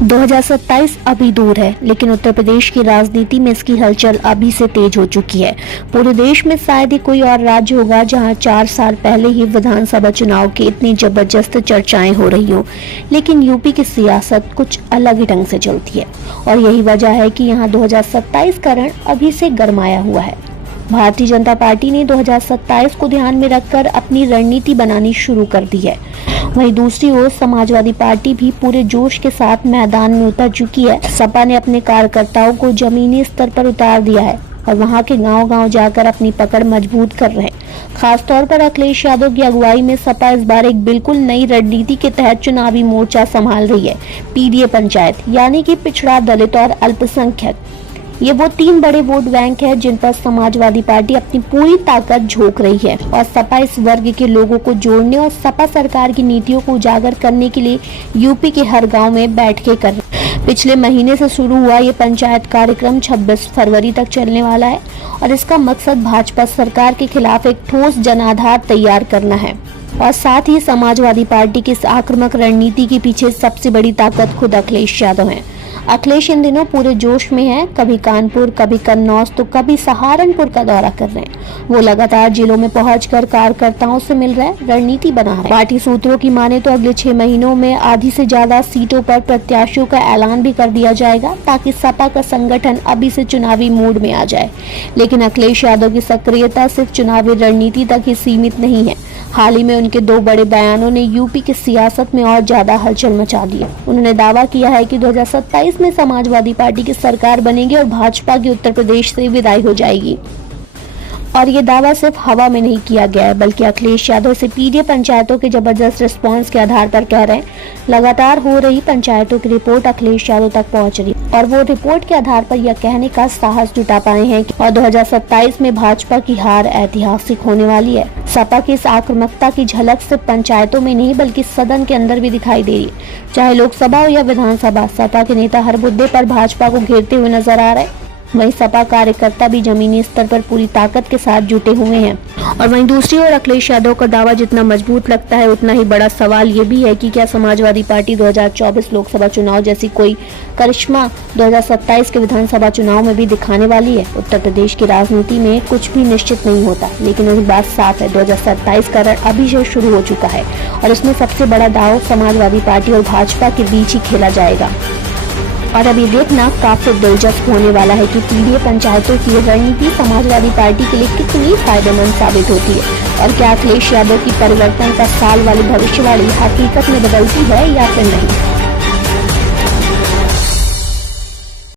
2027 अभी दूर है, लेकिन उत्तर प्रदेश की राजनीति में इसकी हलचल अभी से तेज हो चुकी है। पूरे देश में शायद ही कोई और राज्य होगा जहां 4 साल पहले ही विधानसभा चुनाव की इतनी जबरदस्त चर्चाएं हो रही हो, लेकिन यूपी की सियासत कुछ अलग ही ढंग से चलती है और यही वजह है कि यहां 2027 का रण अभी से गरमाया हुआ है। भारतीय जनता पार्टी ने 2027 को ध्यान में रखकर अपनी रणनीति बनानी शुरू कर दी है। वहीं दूसरी ओर समाजवादी पार्टी भी पूरे जोश के साथ मैदान में उतर चुकी है। सपा ने अपने कार्यकर्ताओं को जमीनी स्तर पर उतार दिया है और वहां के गांव-गांव जाकर अपनी पकड़ मजबूत कर रहे हैं। खासतौर पर अखिलेश यादव की अगुवाई में सपा इस बार एक बिल्कुल नई रणनीति के तहत चुनावी मोर्चा संभाल रही है। पीडीए पंचायत यानी कि पिछड़ा, दलित और अल्पसंख्यक, ये वो 3 बड़े वोट बैंक है जिन पर समाजवादी पार्टी अपनी पूरी ताकत झोंक रही है और सपा इस वर्ग के लोगों को जोड़ने और सपा सरकार की नीतियों को उजागर करने के लिए यूपी के हर गांव में बैठकें कर रही है। पिछले महीने से शुरू हुआ ये पंचायत कार्यक्रम 26 फरवरी तक चलने वाला है और इसका मकसद भाजपा सरकार के खिलाफ एक ठोस जनाधार तैयार करना है और साथ ही समाजवादी पार्टी की इस आक्रामक रणनीति के पीछे सबसे बड़ी ताकत खुद अखिलेश यादव है। अखिलेश इन दिनों पूरे जोश में है, कभी कानपुर, कभी कन्नौज तो कभी सहारनपुर का दौरा कर रहे हैं। वो लगातार जिलों में पहुंचकर कार्यकर्ताओं से मिल रहे, रणनीति बना रहे। पार्टी सूत्रों की माने तो अगले 6 महीनों में आधी से ज्यादा सीटों पर प्रत्याशियों का ऐलान भी कर दिया जाएगा ताकि सपा का संगठन अभी से चुनावी मूड में आ जाए। लेकिन अखिलेश यादव की सक्रियता सिर्फ चुनावी रणनीति तक ही सीमित नहीं है। हाल ही में उनके 2 बड़े बयानों ने यूपी की सियासत में और ज्यादा हलचल मचा दी है। उन्होंने दावा किया है कि 2027 में समाजवादी पार्टी की सरकार बनेगी और भाजपा की उत्तर प्रदेश से विदाई हो जाएगी। और ये दावा सिर्फ हवा में नहीं किया गया है, बल्कि अखिलेश यादव से पीडीए पंचायतों के जबरदस्त रिस्पांस के आधार पर कह रहे हैं। लगातार हो रही पंचायतों की रिपोर्ट अखिलेश यादव तक पहुंच रही और वो रिपोर्ट के आधार पर यह कहने का साहस जुटा पाए हैं कि 2027 में भाजपा की हार ऐतिहासिक होने वाली है। सपा की इस आक्रामकता की झलक सिर्फ पंचायतों में नहीं बल्कि सदन के अंदर भी दिखाई दे रही है। चाहे लोकसभा हो या विधानसभा, सपा के नेता हर मुद्दे पर भाजपा को घेरते हुए नजर आ रहे हैं। वहीं सपा कार्यकर्ता भी जमीनी स्तर पर पूरी ताकत के साथ जुटे हुए हैं। और वहीं दूसरी ओर अखिलेश यादव का दावा जितना मजबूत लगता है, उतना ही बड़ा सवाल ये भी है कि क्या समाजवादी पार्टी 2024 लोकसभा चुनाव जैसी कोई करिश्मा 2027 के विधानसभा चुनाव में भी दिखाने वाली है। उत्तर प्रदेश की राजनीति में कुछ भी निश्चित नहीं होता, लेकिन एक बात साफ है, 2027 का रण अभी से शुरू हो चुका है और इसमें सबसे बड़ा दाव समाजवादी पार्टी और भाजपा के बीच ही खेला जाएगा। और अब ये देखना काफी दिलचस्प होने वाला है कि पीडीए पंचायतों की रणनीति समाजवादी पार्टी के लिए कितनी फायदेमंद साबित होती है और क्या अखिलेश यादव की परिवर्तन का साल वाली भविष्यवाणी हकीकत में बदलती है या फिर नहीं।